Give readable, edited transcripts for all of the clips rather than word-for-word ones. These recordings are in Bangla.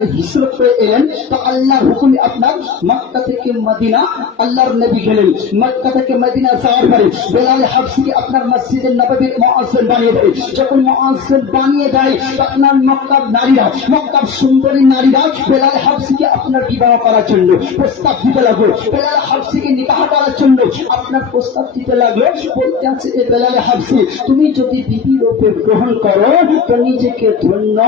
হিজরত করে এলেন তো আল্লাহর হুকুমে আপনার মক্কা থেকে মদিনা আল্লাহর নবী গেলেন। মক্কা থেকে মদিনা যাওয়ার পরে বেলাল হাবশিকে আপনার মসজিদে নববীর মুয়াজ্জিন বানিয়ে দেয়। যখন মুয়াজ্জিন বানিয়ে দেয় আপনার মক্কার নারীরা, মক্কার সুন্দরী নারীরা বেলাল হাবশিকে আপনার বিবাহ করার জন্য প্রস্তাব দিতে লাগলো। বেলাল হাবশিকে নিকাহ করার জন্য আপনার প্রস্তাব দিতে লাগলো। বলতে আছে এ বেলাল হাবশি, তুমি যদি বিবি রূপে গ্রহণ করো তো নিজেকে ধন্য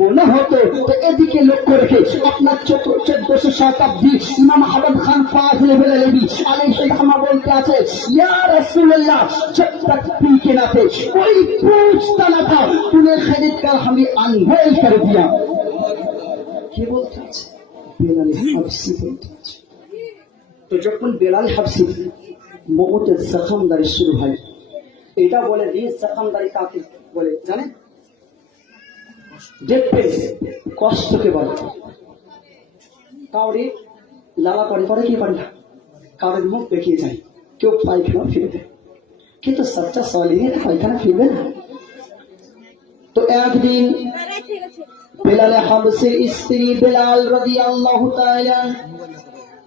মনে হতো। তো এদিকে লক্ষ্য রেখে আপনার 1400 শতাব্দী ইমাম আহমদ খান ফাজিল বেরেলভী আলাইহিস সালাম বলতে আছে, ইয়া রাসূলুল্লাহ जब तक पी के ना थे कोई पूछता ना था तूने खरीद कर हमें अनमोल कर दिया। কি বলতে আছে? বেলাল হাবশি বলতে আছে। তো যখন বেলাল হাবশি মওতের জখমদারি শুরু হয়, এটা বলে দিয়ে জখমদারি কাকে বলে জানেন? দেখতে কষ্টকে বলে। কাউরে লালা করে করে কি করে না, কাউরের মুখ দেখিয়ে যায়, কেউ পায়খানা ফিরবে, কিন্তু সচ্চা সালিহিন পায়খানা ফিরবে না। তো একদিন বেলাল হাবশির স্ত্রী বেলাল রাদিয়াল্লাহু তাআলা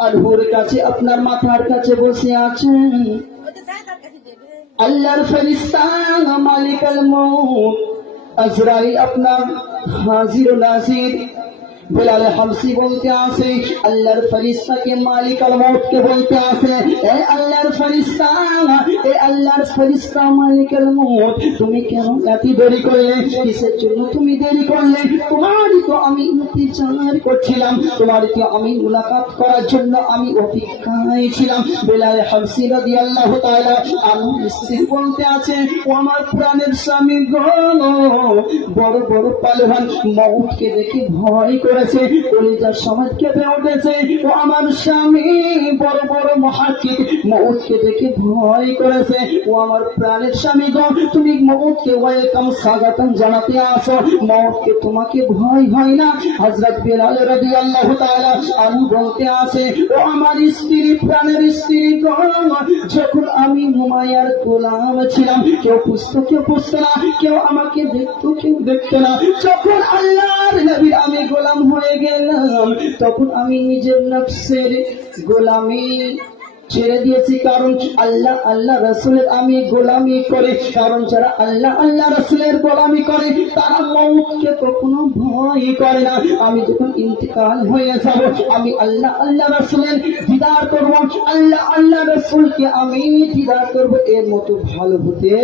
আনহুর কাছে আপনার মাথার কাছে বসে আছেন। আল্লাহর ফেরেশতা মালিকুল মউত আজরাইল আপনার হাজির ও নাজির। বেলাল হাবশি বলতে আছে আল্লাহর ফেরেশতাকে মালিকুল মউত কে বলতে আছে, এ আল্লাহর ফেরেশতা, এ আল্লাহর ফেরেশতা মালিকুল মউত, তুমি কেন এত দেরি করলে? কিসের জন্য তুমি দেরি করলে? তোমারই তো আমি ইন্তজার করছিলাম, তোমারই তো আমি মুলাকাত করার জন্য আমি অপেক্ষায় ছিলাম। বেলাল হাবশি রাদিয়াল্লাহু তাআলা আনহু স্ত্রী বলতে আছে, ও আমার প্রাণের স্বামী গো, বড় বড় পালোয়ান মউতকে দেখে ভয় করেছে, কলিজার সমাজ কেঁপে উঠেছে। ও আমার স্বামী বড় বড় মুহাক্কিক মউতকে দেখে ভয় করেছে। ও আমার প্রাণের স্বামী গো, তুমি মউতকে ওয়েলকাম স্বাগতম জানাতে আসো, মউতকে তোমাকে ভয় হয় না। হযরত বেলাল রাদিয়াল্লাহু তাআলা আনহু বলতে আছে, ও আমার স্ত্রী, প্রাণের স্ত্রী গো, যখন আমি হুমায়ার গোলাম ছিলাম, কেউ পুষতো না, কেউ আমাকে দেখতো, কেউ দেখতো না। যখন আল্লাহর নবীর আমি গোলাম হয়ে গেলাম, তখন আমি নিজের নফসের গোলামি ছেড়ে দিয়েছি। কারণ আল্লাহ আল্লাহ রাসূলের আমি গোলামি করে, কারণ যারা আল্লাহ আল্লাহ রাসূলের গোলামি করে তারা মউতকে কখনো ভয় করে না। আমি যখন ইন্তেকাল হয়ে যাব, আমি আল্লাহ আল্লাহ রাসূলের দিদার করব, আল্লাহ আল্লাহ রাসূলকে আমি দিদার করব, এর মতো ভালো হতে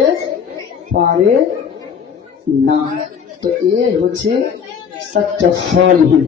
পারে না। তো এ হচ্ছে সচ্চা সালিহিন।